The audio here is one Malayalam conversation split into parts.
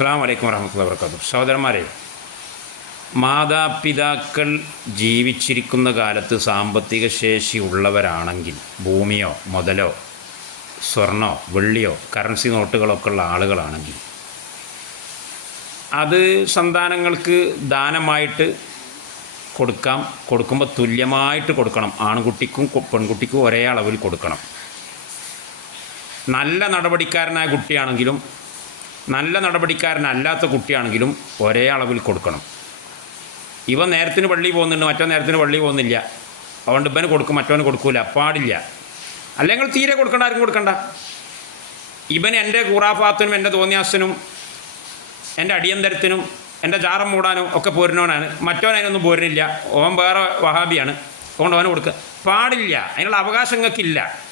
അസ്സാം വലൈക്കും വരഹമുല്ല വർക്കാത്തു സഹോദരന്മാരെ മാതാപിതാക്കൾ ജീവിച്ചിരിക്കുന്ന കാലത്ത് സാമ്പത്തിക ശേഷി ഉള്ളവരാണെങ്കിൽ ഭൂമിയോ മുതലോ സ്വർണോ വെള്ളിയോ കറൻസി നോട്ടുകളൊക്കെ ഉള്ള ആളുകളാണെങ്കിൽ അത് സന്താനങ്ങൾക്ക് ദാനമായിട്ട് കൊടുക്കാം. കൊടുക്കുമ്പോൾ തുല്യമായിട്ട് കൊടുക്കണം. ആൺകുട്ടിക്കും പെൺകുട്ടിക്കും ഒരേ അളവിൽ കൊടുക്കണം. നല്ല നടപടിക്കാരനായ കുട്ടിയാണെങ്കിലും നല്ല നടപടിക്കാരനല്ലാത്ത കുട്ടിയാണെങ്കിലും ഒരേ അളവിൽ കൊടുക്കണം. ഇവ നേരത്തിന് പള്ളി പോകുന്നുണ്ട് മറ്റോ നേരത്തിന് പള്ളി പോകുന്നില്ല. അതുകൊണ്ട് ഇവന് കൊടുക്കും മറ്റവന് കൊടുക്കൂല. പാടില്ല. അല്ലെങ്കിൽ തീരെ കൊടുക്കണ്ട ആർക്കും കൊടുക്കണ്ട. ഇവൻ എന്റെ കൂറാഫാത്തിനും എന്റെ തോന്നിയാസനും എന്റെ അടിയന്തരത്തിനും എന്റെ ജാറം മൂടാനും ഒക്കെ പോരുന്നവനാണ്. മറ്റവൻ അതിനൊന്നും പോരുന്നില്ല. ഓൻ വേറെ വഹാബിയാണ്. അതുകൊണ്ട് അവന് കൊടുക്കുക പാടില്ല. അതിനുള്ള അവകാശം നിങ്ങൾക്കില്ല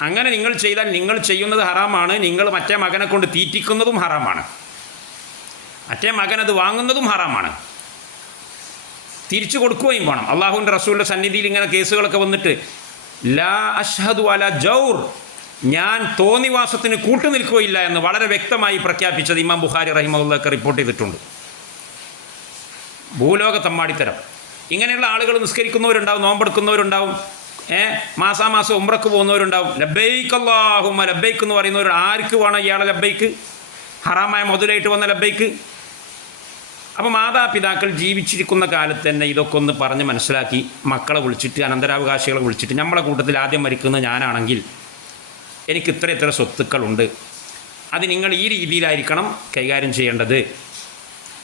അങ്ങനെ നിങ്ങൾ ചെയ്താൽ നിങ്ങൾ ചെയ്യുന്നത് ഹറാമാണ്. നിങ്ങൾ മറ്റേ മകനെ കൊണ്ട് തീറ്റിക്കുന്നതും ഹറാമാണ്. മറ്റേ മകൻ അത് വാങ്ങുന്നതും ഹറാമാണ്. തിരിച്ചു കൊടുക്കുകയും വേണം. അള്ളാഹുവിന്റെ റസൂലിന്റെ സന്നിധിയിൽ ഇങ്ങനെ കേസുകളൊക്കെ വന്നിട്ട് ലാ അഷ്ഹദു അല ജൗർ. ഞാൻ തോന്നിവാസത്തിന് കൂട്ടു നിൽക്കുകയില്ല എന്ന് വളരെ വ്യക്തമായി പ്രഖ്യാപിച്ചത് ഇമാം ബുഖാരി റഹിമുള്ളൊക്കെ റിപ്പോർട്ട് ചെയ്തിട്ടുണ്ട്. ഭൂലോക തമ്മാടിത്തരം ഇങ്ങനെയുള്ള ആളുകൾ നിസ്കരിക്കുന്നവരുണ്ടാവും നോമ്പെടുക്കുന്നവരുണ്ടാവും. ഏ? മാസാമാസം ഉമ്രക്ക് പോകുന്നവരുണ്ടാവും. ലബൈക്ക് അല്ലാഹുമ്മ ലബൈക്ക് എന്ന് പറയുന്നവർ ആർക്ക് വേണം ഇയാളെ ലബൈക്ക് ഹറാമായ മുതലായിട്ട് വന്ന ലബൈക്ക് അപ്പോൾ മാതാപിതാക്കൾ ജീവിച്ചിരിക്കുന്ന കാലത്ത് തന്നെ ഇതൊക്കെ ഒന്ന് പറഞ്ഞ് മനസ്സിലാക്കി മക്കളെ വിളിച്ചിട്ട് അനന്തരാവകാശികളെ വിളിച്ചിട്ട് നമ്മളെ കൂട്ടത്തിൽ ആദ്യം മരിക്കുന്ന ഞാനാണെങ്കിൽ എനിക്ക് ഇത്ര ഇത്ര സ്വത്തുക്കളുണ്ട്. അത് നിങ്ങൾ ഈ രീതിയിലായിരിക്കണം കൈകാര്യം ചെയ്യേണ്ടത്.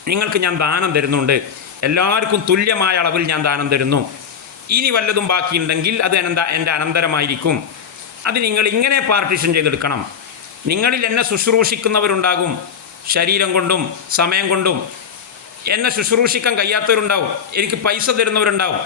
നിങ്ങൾക്ക് ഞാൻ ദാനം തരുന്നുണ്ട്. എല്ലാവർക്കും തുല്യമായ അളവിൽ ഞാൻ ദാനം തരുന്നു. ഇനി വല്ലതും ബാക്കിയുണ്ടെങ്കിൽ അത് അനന്ത എന്റെ അനന്തരമായിരിക്കും. അത് നിങ്ങൾ ഇങ്ങനെ പാർട്ടീഷൻ ചെയ്തെടുക്കണം. നിങ്ങളിൽ എന്നെ ശുശ്രൂഷിക്കുന്നവരുണ്ടാകും. ശരീരം കൊണ്ടും സമയം കൊണ്ടും. എന്നെ ശുശ്രൂഷിക്കാൻ കഴിയാത്തവരുണ്ടാവും. എനിക്ക് പൈസ തരുന്നവരുണ്ടാവും.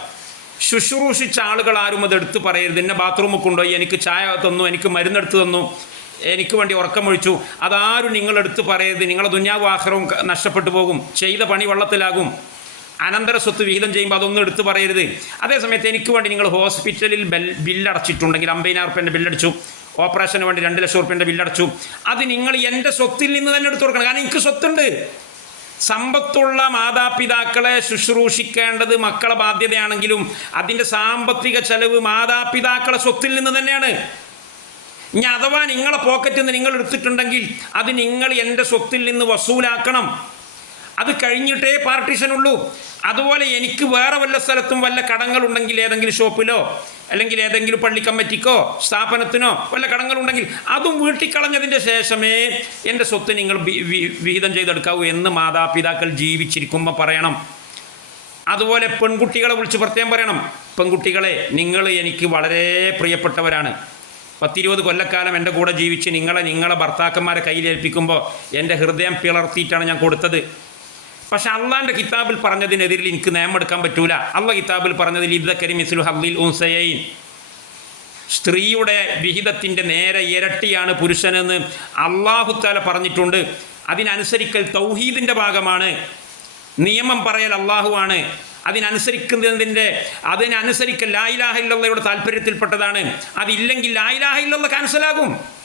ശുശ്രൂഷിച്ച ആളുകൾ ആരും അത് എടുത്തു പറയരുത്. എന്നെ ബാത്റൂമിൽ കൊണ്ടുപോയി എനിക്ക് ചായ തന്നു എനിക്ക് മരുന്നെടുത്ത് തന്നു എനിക്ക് വേണ്ടി ഉറക്കമൊഴിച്ചു. അതാരും നിങ്ങളെടുത്ത് പറയരുത്. നിങ്ങളെ ദുന്യാവാഹരവും നഷ്ടപ്പെട്ടു പോകും. ചെയ്ത പണി വെള്ളത്തിലാകും. അനന്തര സ്വത്ത് വിഹിതം ചെയ്യുമ്പോൾ അതൊന്നും എടുത്തു പറയരുത്. അതേസമയത്ത് എനിക്ക് വേണ്ടി നിങ്ങൾ ഹോസ്പിറ്റലിൽ ബെൽ ബില്ലടച്ചിട്ടുണ്ടെങ്കിൽ അമ്പതിനായിരം റുപ്യന്റെ ബില്ലടിച്ചു. ഓപ്പറേഷന് വേണ്ടി രണ്ട് ലക്ഷം റുപ്യന്റെ ബില്ലടച്ചു. അത് നിങ്ങൾ എന്റെ സ്വത്തിൽ നിന്ന് തന്നെ എടുത്തു കൊടുക്കണം. കാരണം എനിക്ക് സ്വത്തുണ്ട്. സമ്പത്തുള്ള മാതാപിതാക്കളെ ശുശ്രൂഷിക്കേണ്ടത് മക്കളെ ബാധ്യതയാണെങ്കിലും അതിന്റെ സാമ്പത്തിക ചെലവ് മാതാപിതാക്കളെ സ്വത്തിൽ നിന്ന് തന്നെയാണ്. ഇനി അഥവാ നിങ്ങളെ പോക്കറ്റിൽ നിന്ന് നിങ്ങൾ എടുത്തിട്ടുണ്ടെങ്കിൽ അത് നിങ്ങൾ എന്റെ സ്വത്തിൽ നിന്ന് വസൂലാക്കണം. അത് കഴിഞ്ഞിട്ടേ പാർട്ടീഷൻ ഉള്ളൂ അതുപോലെ എനിക്ക് വേറെ വല്ല സ്ഥലത്തും വല്ല കടങ്ങളുണ്ടെങ്കിൽ ഏതെങ്കിലും ഷോപ്പിലോ അല്ലെങ്കിൽ ഏതെങ്കിലും പള്ളി കമ്മിറ്റിക്കോ സ്ഥാപനത്തിനോ വല്ല കടങ്ങളുണ്ടെങ്കിൽ അതും വീട്ടിക്കളഞ്ഞതിന്റെ ശേഷമേ എന്റെ സ്വത്ത് നിങ്ങൾ വിഹിതം ചെയ്തെടുക്കാവൂ എന്ന് മാതാപിതാക്കൾ ജീവിച്ചിരിക്കുമ്പോൾ പറയണം. അതുപോലെ പെൺകുട്ടികളെ വിളിച്ച് പ്രത്യേകം പറയണം. പെൺകുട്ടികളെ നിങ്ങൾ എനിക്ക് വളരെ പ്രിയപ്പെട്ടവരാണ്. പത്തിരുപത് കൊല്ലക്കാലം എന്റെ കൂടെ ജീവിച്ച് നിങ്ങളെ നിങ്ങളെ ഭർത്താക്കന്മാരെ കയ്യിലേൽപ്പിക്കുമ്പോൾ എന്റെ ഹൃദയം പിളർത്തിയിട്ടാണ് ഞാൻ കൊടുത്തത്. പക്ഷെ അള്ളാന്റെ കിതാബിൽ പറഞ്ഞതിനെതിരിൽ എനിക്ക് നിയമം എടുക്കാൻ പറ്റൂല. അള്ള കിതാബിൽ പറഞ്ഞതിൽ ഇദ്ദക്കരി ഉൻസയൈൻ. സ്ത്രീയുടെ വിഹിതത്തിന്റെ നേരെ ഇരട്ടിയാണ് പുരുഷനെന്ന് അള്ളാഹുത്താല പറഞ്ഞിട്ടുണ്ട്. അതിനനുസരിക്കൽ തൗഹീദിന്റെ ഭാഗമാണ്. നിയമം പറയൽ അള്ളാഹുവാണ് അതിനനുസരിക്കുന്നതിന്റെ അതിനനുസരിക്കൽ ലായിലാഹില്ലയുടെ താല്പര്യത്തിൽപ്പെട്ടതാണ്. അതില്ലെങ്കിൽ ലായിലാഹില്ല ക്യാൻസലാകും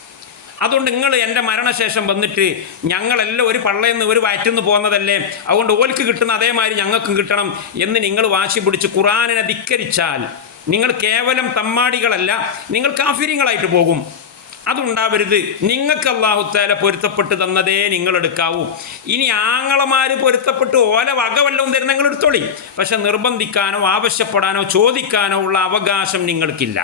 അതുകൊണ്ട് നിങ്ങൾ എന്റെ മരണശേഷം വന്നിട്ട് ഞങ്ങളെല്ലാം ഒരു പള്ളയിൽ നിന്ന് ഒരു വയറ്റിന്ന് പോകുന്നതല്ലേ? അതുകൊണ്ട് ഓൽക്ക് കിട്ടുന്ന അതേമാതിരി ഞങ്ങൾക്കും കിട്ടണം എന്ന് നിങ്ങൾ വാശി പിടിച്ച് ഖുറാനിനെ ധിക്കരിച്ചാൽ നിങ്ങൾ കേവലം തമ്മാടികളല്ല നിങ്ങൾ കാഫിര്യങ്ങളായിട്ട് പോകും. അതുണ്ടാവരുത്. നിങ്ങൾക്ക് അള്ളാഹുത്താല പൊരുത്തപ്പെട്ട് തന്നതേ നിങ്ങൾ എടുക്കാവൂ. ഇനി ആങ്ങളമാർ പൊരുത്തപ്പെട്ട് ഓല വക വല്ലതും തരുന്ന നിങ്ങൾ എടുത്തോളി. പക്ഷെ നിർബന്ധിക്കാനോ ആവശ്യപ്പെടാനോ ചോദിക്കാനോ ഉള്ള അവകാശം നിങ്ങൾക്കില്ല.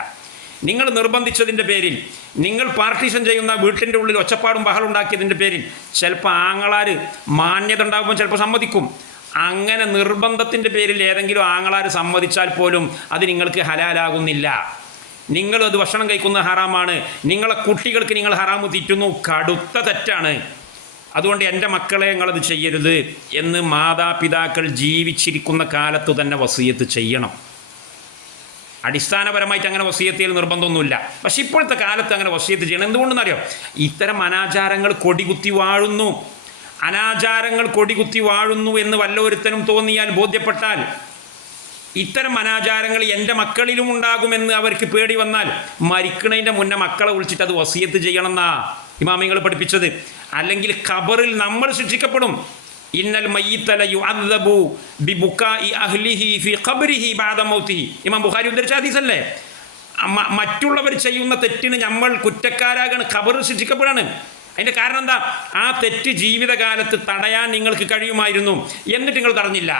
നിങ്ങൾ നിർബന്ധിച്ചതിന്റെ പേരിൽ നിങ്ങൾ പാർട്ടീഷൻ ചെയ്യുന്ന വീട്ടിന്റെ ഉള്ളിൽ ഒച്ചപ്പാടും ബഹളം ഉണ്ടാക്കിയതിന്റെ പേരിൽ ചിലപ്പോൾ ആങ്ങളാർ മാന്യത ഉണ്ടാകുമ്പോൾ ചിലപ്പോൾ സമ്മതിക്കും. അങ്ങനെ നിർബന്ധത്തിന്റെ പേരിൽ ഏതെങ്കിലും ആങ്ങളാർ സമ്മതിച്ചാൽ പോലും അത് നിങ്ങൾക്ക് ഹലാലാകുന്നില്ല. നിങ്ങൾ അത് ഭക്ഷണം കഴിക്കുന്ന ഹറാമാണ്. നിങ്ങളെ കുട്ടികൾക്ക് നിങ്ങൾ ഹറാമ് തീറ്റുന്നു കടുത്ത തെറ്റാണ്. അതുകൊണ്ട് എന്റെ മക്കളെ നിങ്ങളത് ചെയ്യരുത് എന്ന് മാതാപിതാക്കൾ ജീവിച്ചിരിക്കുന്ന കാലത്ത് തന്നെ വസീയത്ത് ചെയ്യണം. അടിസ്ഥാനപരമായിട്ട് അങ്ങനെ വസീയത്തിൽ നിർബന്ധമൊന്നുമില്ല. പക്ഷെ ഇപ്പോഴത്തെ കാലത്ത് അങ്ങനെ വസീയത്ത് ചെയ്യണം. എന്തുകൊണ്ടെന്നറിയോ? ഇത്തരം അനാചാരങ്ങൾ കൊടികുത്തി വാഴുന്നു. അനാചാരങ്ങൾ കൊടികുത്തി വാഴുന്നു എന്ന് വല്ലൊരുത്തനും തോന്നിയാൽ ബോധ്യപ്പെട്ടാൽ ഇത്തരം അനാചാരങ്ങൾ എന്റെ മക്കളിലും ഉണ്ടാകുമെന്ന് അവർക്ക് പേടി വന്നാൽ മരിക്കണതിന്റെ മുന്നേ മക്കളെ വിളിച്ചിട്ട് അത് വസീയത്ത് ചെയ്യണമെന്നാ ഇമാമിങ്ങൾ പഠിപ്പിച്ചത്. അല്ലെങ്കിൽ ഖബറിൽ നമ്മൾ ശിക്ഷിക്കപ്പെടും. ഇന്നൽ അഹ്ലിഹി ഫി ബഅദ മൗതിഹി ഇമാം ബുഖാരി ഉദ്ധരിച്ച ഹദീസല്ലേ? മറ്റുള്ളവർ ചെയ്യുന്ന തെറ്റിന് നമ്മൾ കുറ്റക്കാരാകാണ് ഖബർ ശിക്ഷിക്കപ്പെടാണ് അതിന്റെ കാരണം എന്താ? ആ തെറ്റ് ജീവിതകാലത്ത് തടയാൻ നിങ്ങൾക്ക് കഴിയുമായിരുന്നു. എന്നിട്ട് നിങ്ങൾ തടഞ്ഞില്ല.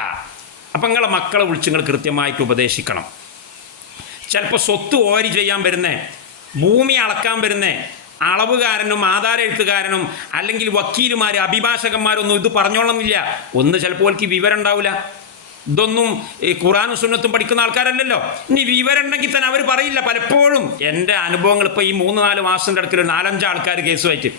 അപ്പം നിങ്ങളെ മക്കളെ വിളിച്ച് നിങ്ങൾ കൃത്യമായിട്ട് ഉപദേശിക്കണം. ചിലപ്പോൾ സ്വത്ത് ഓരി ചെയ്യാൻ വരുന്നേ ഭൂമി അളക്കാൻ വരുന്നേ അളവുകാരനും ആധാര എഴുത്തുകാരനും അല്ലെങ്കിൽ വക്കീലുമാർ അഭിഭാഷകന്മാരൊന്നും ഇത് പറഞ്ഞോളന്നില്ല ഒന്ന് ചിലപ്പോൾ വിവരം ഉണ്ടാവില്ല ഇതൊന്നും ഈ ഖുറാനും സുന്നത്തും പഠിക്കുന്ന ആൾക്കാരല്ലല്ലോ. ഇനി വിവരം ഉണ്ടെങ്കിൽ തന്നെ അവർ പറയില്ല പലപ്പോഴും. എന്റെ അനുഭവങ്ങൾ ഇപ്പോൾ ഈ മൂന്ന് നാല് മാസത്തിന്റെ ഒരു നാലഞ്ച് ആൾക്കാർ കേസുമായിട്ട്.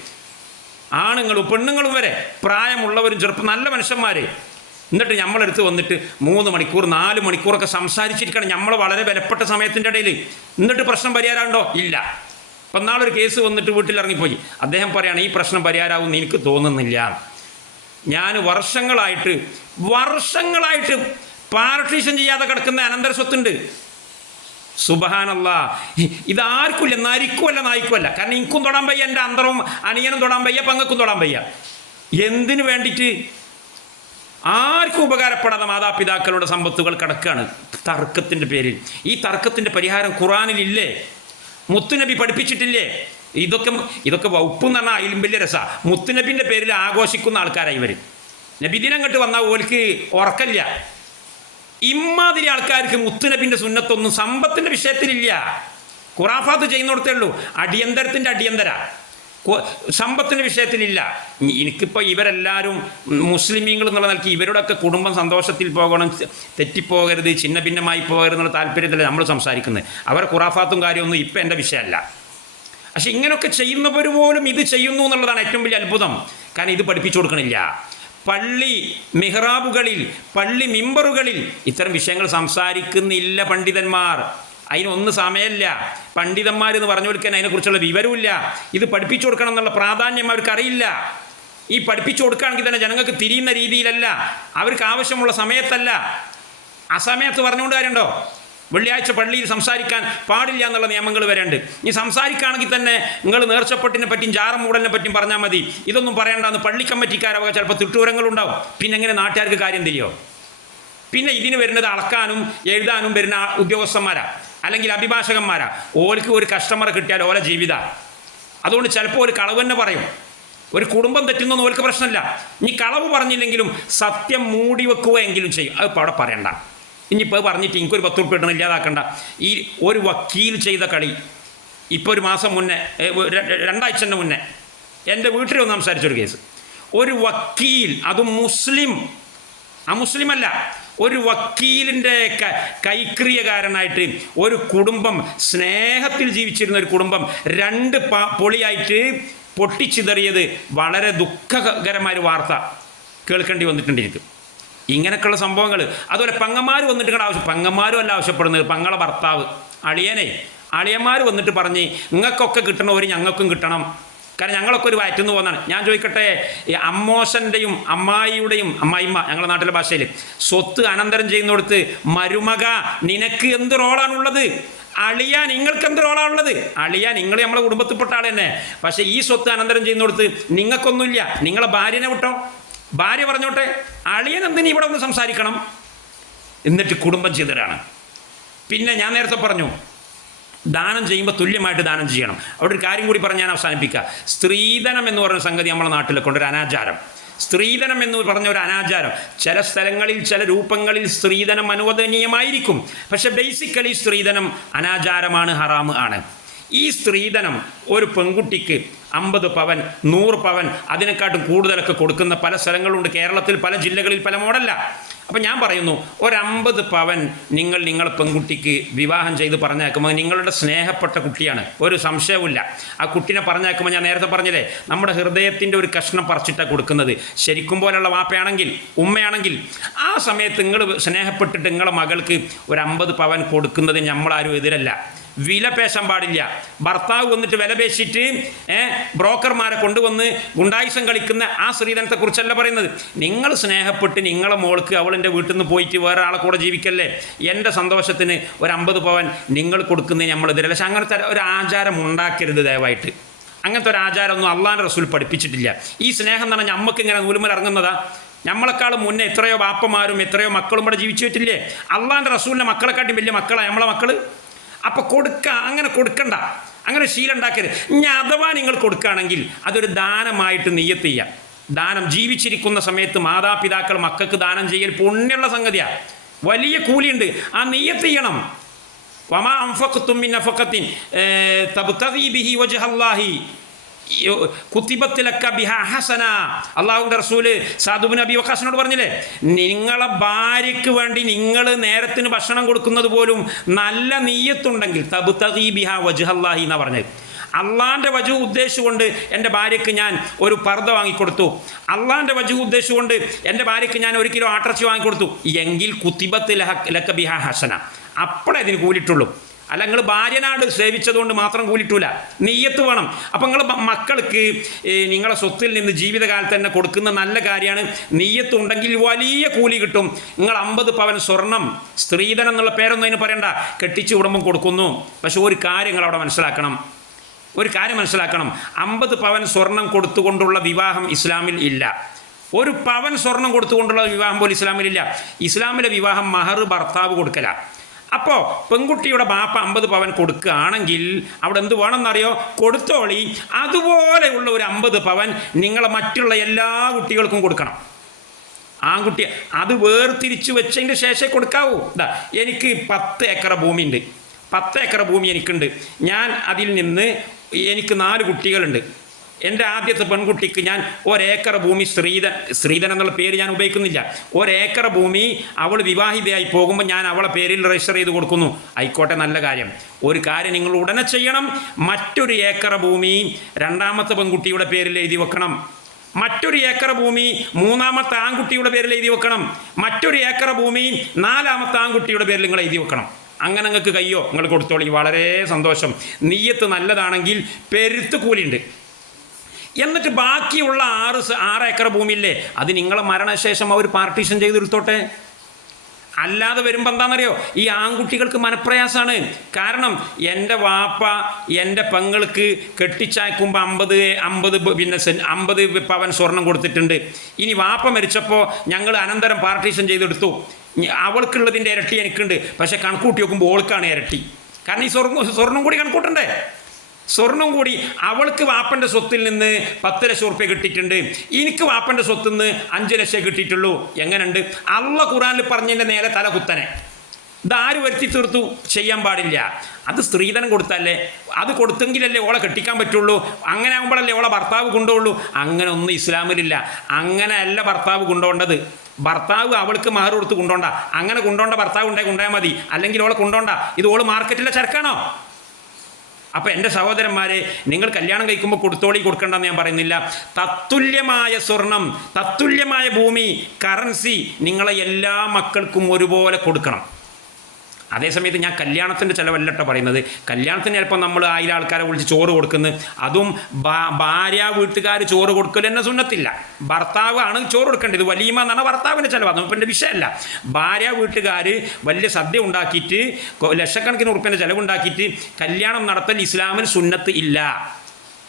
ആണുങ്ങളും പെണ്ണുങ്ങളും വരെ പ്രായമുള്ളവരും ചെറുപ്പം നല്ല മനുഷ്യന്മാർ എന്നിട്ട് നമ്മളെടുത്ത് വന്നിട്ട് മൂന്ന് മണിക്കൂർ നാല് മണിക്കൂറൊക്കെ സംസാരിച്ചിരിക്കണം നമ്മൾ വളരെ വിലപ്പെട്ട സമയത്തിന്റെ ഇടയിൽ എന്നിട്ട് പ്രശ്നം പരിഹാരമുണ്ടോ? ഇല്ല. അപ്പം നാളൊരു കേസ് വന്നിട്ട് വീട്ടിൽ ഇറങ്ങിപ്പോയി അദ്ദേഹം പറയാണ് ഈ പ്രശ്നം പരിഹാരമാവും എനിക്ക് തോന്നുന്നില്ല. ഞാൻ വർഷങ്ങളായിട്ട് വർഷങ്ങളായിട്ട് പാർട്ടീഷൻ ചെയ്യാതെ കിടക്കുന്ന അനന്തര സ്വത്തുണ്ട്. സുബഹാനല്ല ഇതാർക്കുമില്ല നരിക്കുമല്ല നായിക്കുമല്ല. കാരണം എനിക്കും തൊടാൻ പയ്യ എന്റെ അന്തരവും അനിയനും തൊടാൻ പയ്യ പങ്കക്കും തൊടാൻ പയ്യ എന്തിനു വേണ്ടിയിട്ട് ആർക്കും ഉപകാരപ്പെടാതെ മാതാപിതാക്കളുടെ സമ്പത്തുകൾ കിടക്കുകയാണ് തർക്കത്തിന്റെ പേരിൽ. ഈ തർക്കത്തിന്റെ പരിഹാരം ഖുറാനിലില്ലേ മുത്തുനബി പഠിപ്പിച്ചിട്ടില്ലേ? ഇതൊക്കെ ഇതൊക്കെ വകുപ്പ് എന്ന് പറഞ്ഞാൽ അതിലും വലിയ രസ. മുത്തുനബിന്റെ പേരിൽ ആഘോഷിക്കുന്ന ആൾക്കാരായി ഇവർ നബിദിനം അങ്ങോട്ട് വന്നാൽ ഓൽക്ക് ഉറക്കല്ല. ഇമ്മാതിരി ആൾക്കാർക്ക് മുത്തുനബിന്റെ സുന്നത്തൊന്നും സമ്പത്തിന്റെ വിഷയത്തിലില്ല. ഖുറാഫാത്ത് ചെയ്യുന്നിടത്തേ ഉള്ളൂ. അടിയന്തരത്തിന്റെ അടിയന്തര. സമ്പത്തിന്റെ വിഷയത്തിലില്ല എനിക്കിപ്പോൾ ഇവരെല്ലാവരും മുസ്ലിമീങ്ങൾ എന്നുള്ള നിലയ്ക്ക് ഇവരുടെയൊക്കെ കുടുംബം സന്തോഷത്തിൽ പോകണം തെറ്റിപ്പോകരുത് ചിന്ന ഭിന്നമായി പോകരുത് എന്നുള്ള താല്പര്യത്തിലല്ല നമ്മൾ സംസാരിക്കുന്നത്. അവരെ കുറാഫാത്തും കാര്യമൊന്നും ഇപ്പം എന്റെ വിഷയമല്ല. പക്ഷെ ഇങ്ങനെയൊക്കെ ചെയ്യുന്നവർ പോലും ഇത് ചെയ്യുന്നു എന്നുള്ളതാണ് ഏറ്റവും വലിയ അത്ഭുതം. കാരണം ഇത് പഠിപ്പിച്ചു കൊടുക്കണില്ല. പള്ളി മെഹ്റാബുകളിൽ പള്ളി മിമ്പറുകളിൽ ഇത്തരം വിഷയങ്ങൾ സംസാരിക്കുന്നില്ല പണ്ഡിതന്മാർ. അതിനൊന്നും സമയമില്ല. പണ്ഡിതന്മാർ എന്ന് പറഞ്ഞു കൊടുക്കാൻ അതിനെക്കുറിച്ചുള്ള വിവരമില്ല ഇത് പഠിപ്പിച്ചു കൊടുക്കണം എന്നുള്ള പ്രാധാന്യം അവർക്കറിയില്ല. ഈ പഠിപ്പിച്ചു കൊടുക്കുകയാണെങ്കിൽ തന്നെ ജനങ്ങൾക്ക് തിരിയുന്ന രീതിയിലല്ല. അവർക്ക് ആവശ്യമുള്ള സമയത്തല്ല. അസമയത്ത് സമയത്ത് പറഞ്ഞുകൊണ്ട് കാര്യമുണ്ടോ? വെള്ളിയാഴ്ച പള്ളിയിൽ സംസാരിക്കാൻ പാടില്ല എന്നുള്ള നിയമങ്ങൾ വരെയുണ്ട്. ഇനി സംസാരിക്കുകയാണെങ്കിൽ തന്നെ നിങ്ങൾ നേർച്ചപ്പെട്ടിനെ പറ്റിയും ജാറമൂടലിനെ പറ്റിയും പറഞ്ഞാൽ മതി. ഇതൊന്നും പറയണ്ടെന്ന് പള്ളി കമ്മിറ്റിക്കാരൊക്കെ ചിലപ്പോൾ തിട്ടൂരങ്ങളുണ്ടാവും. പിന്നെ എങ്ങനെ നാട്ടുകാർക്ക് കാര്യം തിരിയോ പിന്നെ ഇതിന് വരുന്നത് അളക്കാനും എഴുതാനും വരുന്ന ഉദ്യോഗസ്ഥന്മാരാണ് ഉദ്യോഗസ്ഥന്മാരാ. അല്ലെങ്കിൽ അഭിഭാഷകന്മാരാ. ഓർക്ക് ഒരു കസ്റ്റമർ കിട്ടിയാൽ ഓല ജീവിത. അതുകൊണ്ട് ചിലപ്പോൾ ഒരു കളവ് തന്നെ പറയും. ഒരു കുടുംബം തെറ്റുന്നൊന്നും ഓർക്ക് പ്രശ്നമില്ല. ഇനി കളവ് പറഞ്ഞില്ലെങ്കിലും സത്യം മൂടി വെക്കുക എങ്കിലും ചെയ്യും. അത് അവിടെ പറയണ്ട. ഇനിയിപ്പോൾ പറഞ്ഞിട്ട് എനിക്കൊരു പത്ത് ഉറുപ്പ് ഇടണം ഇല്ലാതാക്കണ്ട. ഈ ഒരു വക്കീൽ ചെയ്ത കളി ഇപ്പോൾ ഒരു മാസം മുന്നേ രണ്ടാഴ്ച തന്നെ മുന്നേ എന്റെ വീട്ടിൽ ഒന്ന് സംസാരിച്ചൊരു കേസ്. ഒരു വക്കീൽ അതും മുസ്ലിം. ആ അമുസ്ലിമല്ല ഒരു വക്കീലിന്റെ കൈക്രിയകാരനായിട്ട് ഒരു കുടുംബം സ്നേഹത്തിൽ ജീവിച്ചിരുന്ന ഒരു കുടുംബം രണ്ട് പൊളിയായിട്ട് പൊട്ടിച്ചിതറിയത് വളരെ ദുഃഖകരമായ ഒരു വാർത്ത കേൾക്കേണ്ടി വന്നിട്ടുണ്ടിരിക്കും. ഇങ്ങനെയൊക്കെയുള്ള സംഭവങ്ങൾ. അതുപോലെ പങ്ങന്മാർ വന്നിട്ട് ഇങ്ങോട്ട് ആവശ്യം പങ്ങന്മാരും അല്ല ആവശ്യപ്പെടുന്നത് പങ്ങളെ ഭർത്താവ് അളിയനെ. അളിയന്മാർ വന്നിട്ട് പറഞ്ഞ് നിങ്ങൾക്കൊക്കെ കിട്ടണ ഒരു ഞങ്ങൾക്കും കിട്ടണം. കാരണം ഞങ്ങളൊക്കെ ഒരു വയറ്റുനിന്ന് പോകുന്നതാണ്. ഞാൻ ചോദിക്കട്ടെ ഈ അമ്മോശന്റെയും അമ്മായിയുടെയും അമ്മായിമ്മ ഞങ്ങളുടെ നാട്ടിലെ ഭാഷയിൽ സ്വത്ത് അനന്തരം ചെയ്യുന്നിടത്ത് മരുമക നിനക്ക് എന്ത് റോളാണുള്ളത്? അളിയ നിങ്ങൾക്ക് എന്ത് റോളാണുള്ളത്? അളിയ നിങ്ങൾ നമ്മളെ കുടുംബത്തിൽപ്പെട്ട ആൾ തന്നെ. പക്ഷേ ഈ സ്വത്ത് അനന്തരം ചെയ്യുന്നിടത്ത് നിങ്ങൾക്കൊന്നുമില്ല. നിങ്ങളെ ഭാര്യനെ വിട്ടോ? ഭാര്യ പറഞ്ഞോട്ടെ അളിയൻ എന്തിനു ഇവിടെ ഒന്ന് സംസാരിക്കണം? എന്നിട്ട് കുടുംബം ചെയ്തരാണ് പിന്നെ ഞാൻ നേരത്തെ പറഞ്ഞു ദാനം ചെയ്യുമ്പോൾ തുല്യമായിട്ട് ദാനം ചെയ്യണം. അവിടെ ഒരു കാര്യം കൂടി പറഞ്ഞ് ഞാൻ അവസാനിപ്പിക്കുക സ്ത്രീധനം എന്ന് പറയുന്ന സംഗതി നമ്മുടെ നാട്ടിലൊക്കെ ഉണ്ട്. ഒരു അനാചാരം. സ്ത്രീധനം എന്ന് പറഞ്ഞ ഒരു അനാചാരം. ചില സ്ഥലങ്ങളിൽ ചില രൂപങ്ങളിൽ സ്ത്രീധനം അനുവദനീയമായിരിക്കും. പക്ഷെ ബേസിക്കലി സ്ത്രീധനം അനാചാരമാണ് ഹറാമ് ആണ്. ഈ സ്ത്രീധനം ഒരു പെൺകുട്ടിക്ക് അമ്പത് പവൻ നൂറ് പവൻ അതിനെക്കാട്ടും കൂടുതലൊക്കെ കൊടുക്കുന്ന പല സ്ഥലങ്ങളുണ്ട്. കേരളത്തിൽ പല ജില്ലകളിൽ പല മോഡല്ല. അപ്പം ഞാൻ പറയുന്നു ഒരമ്പത് പവൻ നിങ്ങൾ നിങ്ങൾ പെൺകുട്ടിക്ക് വിവാഹം ചെയ്ത് പറഞ്ഞേക്കുമ്പോൾ നിങ്ങളുടെ സ്നേഹപ്പെട്ട കുട്ടിയാണ്. ഒരു സംശയവുമില്ല. ആ കുട്ടീനെ പറഞ്ഞേക്കുമ്പോൾ ഞാൻ നേരത്തെ പറഞ്ഞില്ലേ നമ്മുടെ ഹൃദയത്തിന്റെ ഒരു കഷ്ണം പറിച്ചിട്ടാണ് കൊടുക്കുന്നത്. ശരിക്കും പോലുള്ള വാപ്പയാണെങ്കിൽ ഉമ്മയാണെങ്കിൽ ആ സമയത്ത് നിങ്ങൾ സ്നേഹപ്പെട്ടിട്ട് നിങ്ങളെ മകൾക്ക് ഒരു അമ്പത് പവൻ കൊടുക്കുന്നത് നമ്മളാരും എതിരല്ല. വില പേശാൻ പാടില്ല. ഭർത്താവ് വന്നിട്ട് വില പേശിയിട്ട് ബ്രോക്കർമാരെ കൊണ്ടുവന്ന് ഗുണ്ടായുസം കളിക്കുന്ന ആ സ്ത്രീധനത്തെക്കുറിച്ചല്ല പറയുന്നത്. നിങ്ങൾ സ്നേഹപ്പെട്ട് നിങ്ങളെ മോൾക്ക് അവളിന്റെ വീട്ടിൽ നിന്ന് പോയിട്ട് വേറെ ആളെ കൂടെ ജീവിക്കല്ലേ? എന്റെ സന്തോഷത്തിന് ഒരു അമ്പത് പവൻ നിങ്ങൾ കൊടുക്കുന്നതിന് നമ്മളെതിരല്ല പക്ഷെ അങ്ങനത്തെ ഒരു ആചാരം ഉണ്ടാക്കരുത് ദയവായിട്ട്. അങ്ങനത്തെ ഒരു ആചാരമൊന്നും അള്ളാന്റെ റസൂൽ പഠിപ്പിച്ചിട്ടില്ല. ഈ സ്നേഹം എന്ന് പറഞ്ഞാൽ നമുക്ക് ഇങ്ങനെ നൂലുമൽ ഇറങ്ങുന്നതാ. നമ്മളെക്കാളും മുന്നേ എത്രയോ ബാപ്പമാരും എത്രയോ മക്കളും ഇവിടെ ജീവിച്ചു വെച്ചില്ലേ അള്ളാന്റെ റസൂലിന്റെ മക്കളെക്കാട്ടും വലിയ മക്കളാണ് നമ്മളെ മക്കൾ അപ്പോൾ കൊടുക്ക അങ്ങനെ കൊടുക്കണ്ട. അങ്ങനെ ശീലം ഉണ്ടാക്കരുത്. ഇനി അഥവാ നിങ്ങൾ കൊടുക്കുകയാണെങ്കിൽ അതൊരു ദാനമായിട്ട് നെയ്യത്ത് ചെയ്യാം. ദാനം ജീവിച്ചിരിക്കുന്ന സമയത്ത് മാതാപിതാക്കൾ മക്കൾക്ക് ദാനം ചെയ്യൽ പുണ്യമുള്ള സംഗതിയാണ് വലിയ കൂലിയുണ്ട്. ആ നെയ്യത്ത് ചെയ്യണം. വമാ അംഫഖത്തും കുത്തിബത്തിലക്ക ബിഹ ഹസന. റസൂൽ സാധുബിൻ അബി വക്കാസിനോട് പറഞ്ഞില്ലേ? നിങ്ങളെ ഭാര്യയ്ക്ക് വേണ്ടി നിങ്ങൾ നേരത്തിന് ഭക്ഷണം കൊടുക്കുന്നത് പോലും നല്ല നീയത്തുണ്ടെങ്കിൽ തബ്തഗി ബിഹ വജ്ഹല്ലാഹി എന്നാ പറഞ്ഞത്. അള്ളാന്റെ വജു ഉദ്ദേശിച്ചുകൊണ്ട് എന്റെ ഭാര്യയ്ക്ക് ഞാൻ ഒരു പർദ്ദ വാങ്ങിക്കൊടുത്തു. അള്ളാന്റെ വജു ഉദ്ദേശിച്ചുകൊണ്ട് എന്റെ ഭാര്യയ്ക്ക് ഞാൻ ഒരു കിലോ ആട്ടിറച്ചി വാങ്ങിക്കൊടുത്തു. എങ്കിൽ കുത്തിബത്ത് ലഹ ലക്ക ബിഹ ഹസന. അപ്പോഴേ അതിന് കൂലിട്ടുള്ളൂ. അല്ല നിങ്ങൾ ഭാര്യനാട് സേവിച്ചതുകൊണ്ട് മാത്രം കൂലിട്ടൂല. നെയ്യത്ത് വേണം. അപ്പം നിങ്ങൾ മക്കൾക്ക് നിങ്ങളെ സ്വത്തിൽ നിന്ന് ജീവിതകാലത്ത് തന്നെ കൊടുക്കുന്ന നല്ല കാര്യമാണ്. നെയ്യത്ത് ഉണ്ടെങ്കിൽ വലിയ കൂലി കിട്ടും. നിങ്ങൾ അമ്പത് പവൻ സ്വർണം സ്ത്രീധനം എന്നുള്ള പേരൊന്നും അതിന് പറയണ്ട. കെട്ടിച്ചു കുടുംബം കൊടുക്കുന്നു. പക്ഷെ ഒരു കാര്യങ്ങൾ അവിടെ മനസ്സിലാക്കണം. ഒരു കാര്യം മനസ്സിലാക്കണം. അമ്പത് പവൻ സ്വർണം കൊടുത്തുകൊണ്ടുള്ള വിവാഹം ഇസ്ലാമിൽ ഇല്ല. ഒരു പവൻ സ്വർണം കൊടുത്തുകൊണ്ടുള്ള വിവാഹം പോലും ഇസ്ലാമിലില്ല ഇസ്ലാമിലെ വിവാഹം മഹർ ഭർത്താവ് കൊടുക്കല. അപ്പോൾ പെൺകുട്ടിയുടെ ബാപ്പ അമ്പത് പവൻ കൊടുക്കുകയാണെങ്കിൽ അവിടെ എന്ത് വേണമെന്നറിയോ? കൊടുത്തോളി. അതുപോലെയുള്ള ഒരു അമ്പത് പവൻ നിങ്ങളെ മറ്റുള്ള എല്ലാ കുട്ടികൾക്കും കൊടുക്കണം. ആൺകുട്ടി അത് വേർതിരിച്ച് വെച്ചതിന്റെ ശേഷമേ കൊടുക്കാവൂ. ഇതാ എനിക്ക് പത്ത് ഏക്കർ ഭൂമി ഉണ്ട് പത്ത് ഏക്കർ ഭൂമി എനിക്കുണ്ട്. ഞാൻ അതിൽ നിന്ന് എനിക്ക് നാല് കുട്ടികളുണ്ട്. എന്റെ ആദ്യത്തെ പെൺകുട്ടിക്ക് ഞാൻ ഒരേക്കർ ഭൂമി ശ്രീധൻ സ്ത്രീധൻ എന്നുള്ള പേര് ഞാൻ ഉപയോഗിക്കുന്നില്ല. ഒരേക്കർ ഭൂമി അവൾ വിവാഹിതയായി പോകുമ്പോൾ ഞാൻ അവളെ പേരിൽ രജിസ്റ്റർ ചെയ്ത് കൊടുക്കുന്നു. ആയിക്കോട്ടെ നല്ല കാര്യം. ഒരു കാര്യം നിങ്ങൾ ഉടനെ ചെയ്യണം. മറ്റൊരു ഏക്കർ ഭൂമി രണ്ടാമത്തെ പെൺകുട്ടിയുടെ പേരിൽ എഴുതി വെക്കണം. മറ്റൊരു ഏക്കർ ഭൂമി മൂന്നാമത്തെ ആൺകുട്ടിയുടെ പേരിൽ എഴുതി വെക്കണം. മറ്റൊരു ഏക്കർ ഭൂമി നാലാമത്തെ ആൺകുട്ടിയുടെ പേരിൽ നിങ്ങൾ എഴുതി വെക്കണം. അങ്ങനെ നിങ്ങൾക്ക് കയ്യോ? നിങ്ങൾ കൊടുത്തോളി. വളരെ സന്തോഷം. നീയത്ത് നല്ലതാണെങ്കിൽ പെരുത്ത് കൂലിയുണ്ട്. എന്നിട്ട് ബാക്കിയുള്ള ആറ് ആറ് ഏക്കർ ഭൂമിയില്ലേ? അത് നിങ്ങളെ മരണശേഷം അവർ പാർട്ടീഷൻ ചെയ്തെടുത്തോട്ടെ അല്ലാതെ വരുമ്പോൾ എന്താണെന്നറിയോ? ഈ ആൺകുട്ടികൾക്ക് മനപ്രയാസമാണ് കാരണം എന്റെ വാപ്പ എന്റെ പെങ്ങൾക്ക് കെട്ടിച്ചയക്കുമ്പോൾ അമ്പത് അമ്പത് പിന്നെ അമ്പത് പവൻ സ്വർണം കൊടുത്തിട്ടുണ്ട്. ഇനി വാപ്പ മരിച്ചപ്പോൾ ഞങ്ങൾ അനന്തരം പാർട്ടീഷൻ ചെയ്തെടുത്തു. അവൾക്കുള്ളതിന്റെ ഇരട്ടി എനിക്കുണ്ട്. പക്ഷേ കണക്കൂട്ടി നോക്കുമ്പോൾ ഓൾക്കാണ് ഇരട്ടി. കാരണം ഈ സ്വർണം സ്വർണം കൂടി കണക്കൂട്ടണ്ടേ? സ്വർണം കൂടി അവൾക്ക് വാപ്പന്റെ സ്വത്തിൽ നിന്ന് പത്ത് ലക്ഷം ഉറുപ്പ്യ കിട്ടിയിട്ടുണ്ട്. എനിക്ക് വാപ്പന്റെ സ്വത്തിൽ നിന്ന് അഞ്ച് ലക്ഷം കിട്ടിയിട്ടുള്ളൂ. എങ്ങനെയുണ്ട് അള്ള ഖുറാനിൽ പറഞ്ഞതിന്റെ നേരെ തല കുത്തനെ. ഇതാര് വരുത്തി തീർത്തു ചെയ്യാൻ പാടില്ല. അത് സ്ത്രീധനം കൊടുത്തല്ലേ? അത് കൊടുത്തെങ്കിലല്ലേ ഓളെ കെട്ടിക്കാൻ പറ്റുള്ളൂ? അങ്ങനെ ആകുമ്പോഴല്ലേ ഓളെ ഭർത്താവ് കൊണ്ടുള്ളൂ അങ്ങനെ ഒന്നും ഇസ്ലാമിലില്ല. അങ്ങനെ അല്ല ഭർത്താവ് കൊണ്ടുപോകേണ്ടത്. ഭർത്താവ് അവൾക്ക് മാറി കൊടുത്ത് കൊണ്ടോണ്ട അങ്ങനെ കൊണ്ടോണ്ട ഭർത്താവ് ഉണ്ടായി കൊണ്ടുപോയാൽ മതി. അല്ലെങ്കിൽ ഓളെ കൊണ്ടോണ്ട ഇത് ഓൾ മാർക്കറ്റിലെ ചരക്കാണോ? അപ്പോൾ എന്റെ സഹോദരന്മാരെ നിങ്ങൾ കല്യാണം കഴിക്കുമ്പോൾ കൊടുത്തോളി കൊടുക്കണ്ടെന്ന് ഞാൻ പറയുന്നില്ല. തത്തുല്യമായ സ്വർണം തത്തുല്യമായ ഭൂമി കറൻസി നിങ്ങളെ എല്ലാ മക്കൾക്കും ഒരുപോലെ കൊടുക്കണം. അതേസമയത്ത് ഞാൻ കല്യാണത്തിന്റെ ചിലവല്ലട്ടോ പറയുന്നത്. കല്യാണത്തിന് ചിലപ്പോൾ നമ്മൾ ആയിരം ആൾക്കാരെ വിളിച്ച് ചോറ് കൊടുക്കുന്നു. അതും ഭാര്യ വീട്ടുകാർ ചോറ് കൊടുക്കൽ എന്നെ സുന്നത്തില്ല. ഭർത്താവ് ആണ് ചോറ് കൊടുക്കേണ്ടത്. വലിയ എന്നാണ് ഭർത്താവിന്റെ ചിലവ്. അതും എന്റെ വിഷയമല്ല. ഭാര്യ വീട്ടുകാർ വലിയ സദ്യ ഉണ്ടാക്കിയിട്ട് ലക്ഷക്കണക്കിന് ഉറുപ്പ്യന്റെ ചിലവുണ്ടാക്കിയിട്ട് കല്യാണം നടത്തൽ ഇസ്ലാമിൽ സുന്നത്ത് ഇല്ല.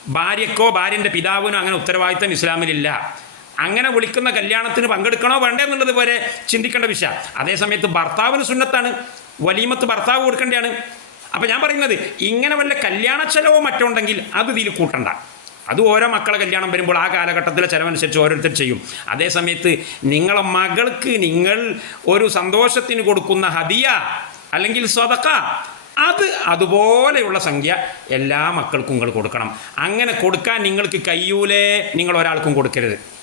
ഭാര്യക്കോ ഭാര്യന്റെ പിതാവിനോ അങ്ങനെ ഉത്തരവാദിത്തം ഇസ്ലാമിലില്ല. അങ്ങനെ വിളിക്കുന്ന കല്യാണത്തിന് പങ്കെടുക്കണോ വേണ്ടേ എന്നുള്ളത് വരെ ചിന്തിക്കേണ്ട വിഷയം. അതേസമയത്ത് ഭർത്താവിന് സുന്നത്താണ്. വലീമത്ത് ഭർത്താവ് കൊടുക്കേണ്ടതാണ് അപ്പം ഞാൻ പറയുന്നത് ഇങ്ങനെ വല്ല കല്യാണ ചെലവോ മറ്റോ ഉണ്ടെങ്കിൽ അത് ഇതിൽ കൂട്ടണ്ട. അത് ഓരോ മക്കളെ കല്യാണം വരുമ്പോൾ ആ കാലഘട്ടത്തിലെ ചിലവനുസരിച്ച് ഓരോരുത്തർ ചെയ്യും. അതേസമയത്ത് നിങ്ങളെ മകൾക്ക് നിങ്ങൾ ഒരു സന്തോഷത്തിന് കൊടുക്കുന്ന ഹദിയ അല്ലെങ്കിൽ സ്വതക്ക അത് അതുപോലെയുള്ള സംഖ്യ എല്ലാ മക്കൾക്കും നിങ്ങൾ കൊടുക്കണം. അങ്ങനെ കൊടുക്കാൻ നിങ്ങൾക്ക് കയ്യൂലേ നിങ്ങൾ ഒരാൾക്കും കൊടുക്കരുത്.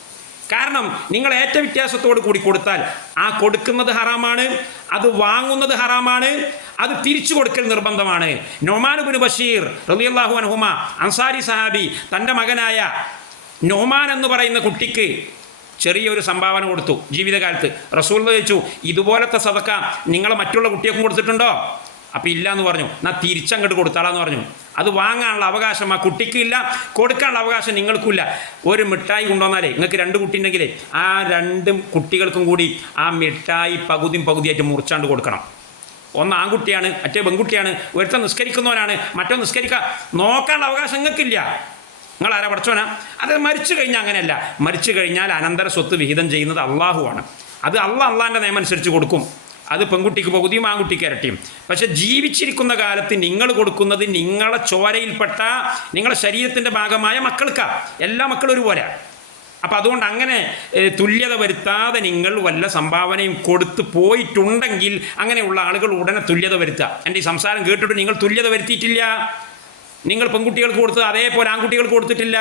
കാരണം നിങ്ങൾ ഏറ്റ വ്യത്യാസത്തോട് കൂടി കൊടുത്താൽ ആ കൊടുക്കുന്നത് ഹറാമാണ് അത് വാങ്ങുന്നത് ഹറാമാണ് അത് തിരിച്ചു കൊടുക്കൽ നിർബന്ധമാണ്. നൊമാനുബിന് ബഷീർ റലിയല്ലാഹു അൻഹുമ അൻസാരി സഹാബി തന്റെ മകനായ നൊമാൻ എന്ന് പറയുന്ന കുട്ടിക്ക് ചെറിയൊരു സംഭാവന കൊടുത്തു. ജീവിതകാലത്ത് റസൂൽ ചോദിച്ചു ഇതുപോലത്തെ സതക്ക നിങ്ങൾ മറ്റുള്ള കുട്ടികൾക്കും കൊടുത്തിട്ടുണ്ടോ? അപ്പം ഇല്ല എന്ന് പറഞ്ഞു. എന്നാൽ തിരിച്ചങ്ങോട്ട് കൊടുത്താളാന്ന് പറഞ്ഞു. അത് വാങ്ങാനുള്ള അവകാശം ആ കുട്ടിക്കും ഇല്ല. കൊടുക്കാനുള്ള അവകാശം നിങ്ങൾക്കില്ല ഒരു മിഠായി കൊണ്ടുവന്നാലേ നിങ്ങൾക്ക് രണ്ട് കുട്ടി ഉണ്ടെങ്കിലേ ആ രണ്ട് കുട്ടികൾക്കും കൂടി ആ മിഠായി പകുതിയും പകുതിയായിട്ട് മുറിച്ചാണ്ട് കൊടുക്കണം. ഒന്ന് ആൺകുട്ടിയാണ് മറ്റേ പെൺകുട്ടിയാണ് ഒരുത്തൻ നിസ്കരിക്കുന്നവനാണ് മറ്റോ നിസ്കരിക്കുക നോക്കാനുള്ള അവകാശം നിങ്ങൾക്കില്ല. നിങ്ങൾ ആരാ പഠിച്ചോനാ അത് മരിച്ചു കഴിഞ്ഞാൽ അങ്ങനെയല്ല. മരിച്ചു കഴിഞ്ഞാൽ അനന്തര സ്വത്ത് വിഹിതം ചെയ്യുന്നത് അള്ളാഹുവാണ്. അത് അള്ളാഹ് അള്ളാഹിന്റെ നിയമം അനുസരിച്ച് കൊടുക്കും. അത് പെൺകുട്ടിക്ക് പകുതിയും ആൺകുട്ടിക്ക് ഇരട്ടിയും. പക്ഷെ ജീവിച്ചിരിക്കുന്ന കാലത്ത് നിങ്ങൾ കൊടുക്കുന്നത് നിങ്ങളെ ചോരയിൽപ്പെട്ട നിങ്ങളുടെ ശരീരത്തിന്റെ ഭാഗമായ മക്കൾക്കാ. എല്ലാ മക്കളും ഒരുപോലെ. അപ്പം അതുകൊണ്ട് അങ്ങനെ തുല്യത വരുത്താതെ നിങ്ങൾ വല്ല സംഭാവനയും കൊടുത്ത് പോയിട്ടുണ്ടെങ്കിൽ അങ്ങനെയുള്ള ആളുകൾ ഉടനെ തുല്യത വരുത്തുക. എന്റെ ഈ സംസാരം കേട്ടിട്ട് നിങ്ങൾ തുല്യത വരുത്തിയിട്ടില്ല. നിങ്ങൾ പെൺകുട്ടികൾക്ക് കൊടുത്തത് അതേപോലെ ആൺകുട്ടികൾക്ക് കൊടുത്തിട്ടില്ല.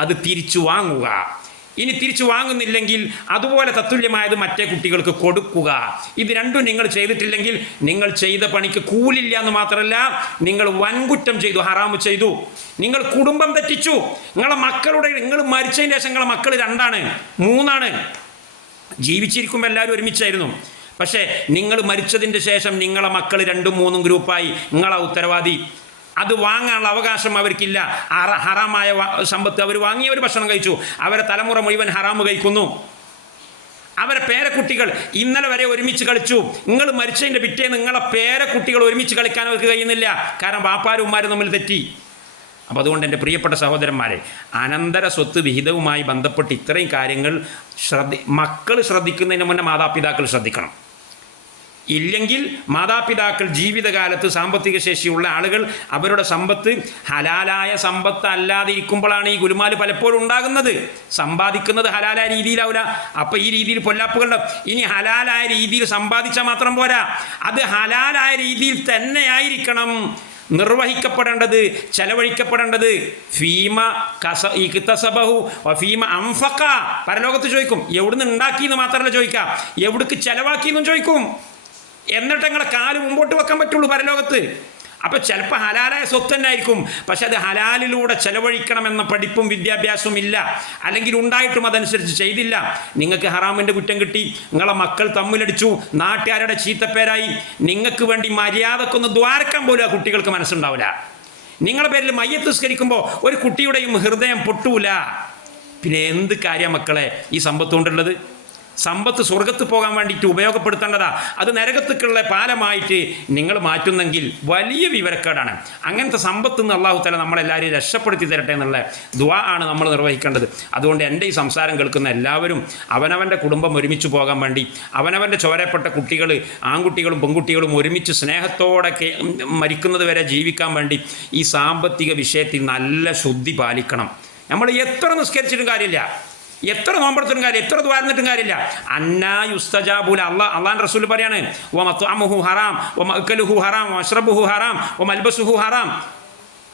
അത് തിരിച്ചു വാങ്ങുക. ഇനി തിരിച്ചു വാങ്ങുന്നില്ലെങ്കിൽ അതുപോലെ തത്തുല്യമായത് മറ്റേ കുട്ടികൾക്ക് കൊടുക്കുക. ഇത് രണ്ടും നിങ്ങൾ ചെയ്തിട്ടില്ലെങ്കിൽ നിങ്ങൾ ചെയ്ത പണിക്ക് കൂലില്ല എന്ന് മാത്രമല്ല നിങ്ങൾ വൻകുറ്റം ചെയ്തു ഹറാമ് ചെയ്തു. നിങ്ങൾ കുടുംബം തെറ്റിച്ചു. നിങ്ങളെ മക്കളുടെ നിങ്ങൾ മരിച്ചതിന് ശേഷം നിങ്ങളെ മക്കൾ രണ്ടാണ് മൂന്നാണ്. ജീവിച്ചിരിക്കുമ്പോൾ എല്ലാവരും ഒരുമിച്ചായിരുന്നു. പക്ഷേ നിങ്ങൾ മരിച്ചതിന്റെ ശേഷം നിങ്ങളെ മക്കൾ രണ്ടും മൂന്നും ഗ്രൂപ്പായി. നിങ്ങളെ ഉത്തരവാദി. അത് വാങ്ങാനുള്ള അവകാശം അവർക്കില്ല. ഹറ- ഹറാമായ സമ്പത്ത് അവർ വാങ്ങിയ ഒരു ഭക്ഷണം കഴിച്ചു. അവരെ തലമുറ മുഴുവൻ ഹറാമ് കഴിക്കുന്നു. അവരെ പേരക്കുട്ടികൾ ഇന്നലെ വരെ ഒരുമിച്ച് കളിച്ചു. നിങ്ങൾ മരിച്ചതിന്റെ പിറ്റേ നിങ്ങളെ പേരക്കുട്ടികൾ ഒരുമിച്ച് കളിക്കാൻ അവർക്ക് കഴിയുന്നില്ല. കാരണം വാപ്പാരും ഉമ്മാരും തമ്മിൽ തെറ്റി. അപ്പോൾ അതുകൊണ്ട് എന്റെ പ്രിയപ്പെട്ട സഹോദരന്മാരെ അനന്തര സ്വത്ത് വിഹിതവുമായി ബന്ധപ്പെട്ട് ഇത്രയും കാര്യങ്ങൾ ശ്രദ്ധി മക്കൾ ശ്രദ്ധിക്കുന്നതിന് മുന്നേ മാതാപിതാക്കൾ ശ്രദ്ധിക്കണം. ഇല്ലെങ്കിൽ മാതാപിതാക്കൾ ജീവിതകാലത്ത് സാമ്പത്തിക ശേഷിയുള്ള ആളുകൾ അവരുടെ സമ്പത്ത് ഹലാലായ സമ്പത്ത് അല്ലാതെ ഇരിക്കുമ്പോഴാണ് ഈ ഗുരുമാൽ പലപ്പോഴും ഉണ്ടാകുന്നത്. സമ്പാദിക്കുന്നത് ഹലാലായ രീതിയിലാവില്ല അപ്പോൾ ഈ രീതിയിൽ പൊല്ലാപ്പുകളുടെ ഇനി ഹലാലായ രീതിയിൽ സമ്പാദിച്ചാൽ മാത്രം പോരാ. അത് ഹലാലായ രീതിയിൽ തന്നെ ആയിരിക്കണം നിർവഹിക്കപ്പെടേണ്ടത് ചെലവഴിക്കപ്പെടേണ്ടത്. ഫീമ കസ ഈ കിത്തസബഹു ഫീമ അംഫക്ക പരലോകത്ത് ചോദിക്കും എവിടുന്ന് ഉണ്ടാക്കിയെന്ന് മാത്രമല്ല ചോദിക്കുക എവിടേക്ക് ചെലവാക്കിയെന്നും ചോദിക്കും. എന്നിട്ട് നിങ്ങളെ കാൽ മുമ്പോട്ട് വെക്കാൻ പറ്റുള്ളൂ പരലോകത്ത്. അപ്പോൾ ചിലപ്പോൾ ഹലാലായ സ്വത്ത് തന്നെ ആയിരിക്കും പക്ഷെ അത് ഹലാലിലൂടെ ചെലവഴിക്കണമെന്ന പഠിപ്പും വിദ്യാഭ്യാസവും ഇല്ല. അല്ലെങ്കിൽ ഉണ്ടായിട്ടും അതനുസരിച്ച് ചെയ്തില്ല. നിങ്ങൾക്ക് ഹറാമിന്റെ കുറ്റം കിട്ടി. നിങ്ങളെ മക്കൾ തമ്മിലടിച്ചു. നാട്ടുകാരുടെ ചീത്തപ്പേരായി. നിങ്ങൾക്ക് വേണ്ടി മര്യാദക്കൊന്ന് ദ്വാരക്കാൻ പോലും ആ കുട്ടികൾക്ക് മനസ്സുണ്ടാവില്ല. നിങ്ങളുടെ പേരിൽ മയ്യത്ത് സ്കരിക്കുമ്പോൾ ഒരു കുട്ടിയുടെയും ഹൃദയം പൊട്ടൂല. പിന്നെ എന്ത് കാര്യം മക്കളെ ഈ സമ്പത്ത് കൊണ്ടുള്ളത്? സമ്പത്ത് സ്വർഗത്ത് പോകാൻ വേണ്ടിയിട്ട് ഉപയോഗപ്പെടുത്തേണ്ടതാ. അത് നരകത്തുക്കുള്ള പാലമായിട്ട് നിങ്ങൾ മാറ്റുന്നെങ്കിൽ വലിയ വിവരക്കേടാണ്. അങ്ങനത്തെ സമ്പത്ത് നിന്ന് അള്ളാഹു തല നമ്മളെല്ലാവരെയും രക്ഷപ്പെടുത്തി തരട്ടെ എന്നുള്ള ദ്വാ ആണ് നമ്മൾ നിർവഹിക്കേണ്ടത്. അതുകൊണ്ട് എന്റെ ഈ സംസാരം കേൾക്കുന്ന എല്ലാവരും അവനവന്റെ കുടുംബം ഒരുമിച്ച് പോകാൻ വേണ്ടി അവനവന്റെ ചോരപ്പെട്ട കുട്ടികൾ ആൺകുട്ടികളും പെൺകുട്ടികളും ഒരുമിച്ച് സ്നേഹത്തോടെ മരിക്കുന്നത് വരെ ജീവിക്കാൻ വേണ്ടി ഈ സാമ്പത്തിക വിഷയത്തിൽ നല്ല ശുദ്ധി പാലിക്കണം. നമ്മൾ എത്ര നിസ്കരിച്ചിട്ടും കാര്യമില്ല. എത്ര നോമ്പെടുത്തിട്ടും കാര്യം എത്ര ദ്വാരന്നിട്ടും കാര്യമില്ല. അന്നാ യുസ്തജാബുല അള്ളാ അള്ളാൻ റസൂൽ പറയാണ് ഓ മത്വാമുഹു ഹറാം ഓ മക്കലുഹു ഹറാം ഓ അഷ്റബുഹു ഹറാം ഓ മൽബസുഹു ഹറാം.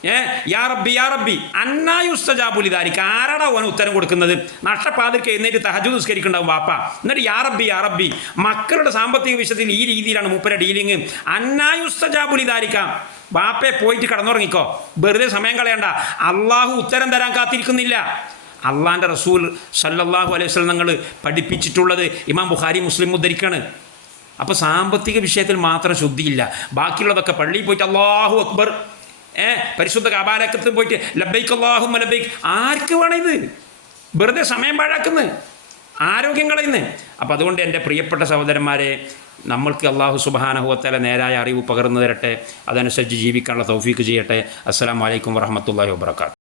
ഏ? യാ റബ്ബി യാ റബ്ബി. അന്നാ യുസ്തജാബുലി ദാരിക്ക് ആരാടാ ഓന് ഉത്തരം കൊടുക്കുന്നത്? നഷ്ടപ്പാതിർക്ക് എഴുന്നേറ്റ് തഹജു നിസ്കരിക്കുന്നുണ്ടാവും വാപ്പ. എന്നിട്ട് യാ റബ്ബി യാ റബ്ബി. മക്കളുടെ സാമ്പത്തിക വിഷയത്തിൽ ഈ രീതിയിലാണ് മൂപ്പര ഡീലിങ് അന്നാ യുസ്തജാബുലി ദാരിക്കാം ബാപ്പയെ പോയിട്ട് കടന്നുറങ്ങിക്കോ. വെറുതെ സമയം കളയണ്ട. അള്ളാഹു ഉത്തരം തരാൻ കാത്തിരിക്കുന്നില്ല. അള്ളാന്റെ റസൂൽ സല്ലല്ലാഹു അലൈഹി വസല്ലം നിങ്ങൾ പഠിപ്പിച്ചിട്ടുള്ളത് ഇമാം ബുഖാരി മുസ്ലിം ഉദ്ധരിക്കാണ് അപ്പോൾ സാമ്പത്തിക വിഷയത്തിൽ മാത്രം ശുദ്ധിയില്ല. ബാക്കിയുള്ളതൊക്കെ പള്ളിയിൽ പോയിട്ട് അള്ളാഹു അക്ബർ ഏ പരിശുദ്ധ കബാലക്കത്ത് പോയിട്ട് ലബൈക്ക് അള്ളാഹു ലബൈക്ക് ആർക്ക് വേണം ഇത്? വെറുതെ സമയം പാഴാക്കുന്നത്. ആരോഗ്യം കളയുന്നത്. അപ്പോൾ അതുകൊണ്ട് എന്റെ പ്രിയപ്പെട്ട സഹോദരന്മാരെ നമ്മൾക്ക് അള്ളാഹു സുബാനഹുവത്തല നേരായ അറിവ് പകർന്നു തരട്ടെ. അതനുസരിച്ച് ജീവിക്കാനുള്ള തൗഫീക്ക് ചെയ്യട്ടെ. അസ്സാം വലൈക്കും വറഹമത്തല്ലാഹി വാബർക്കാത്തു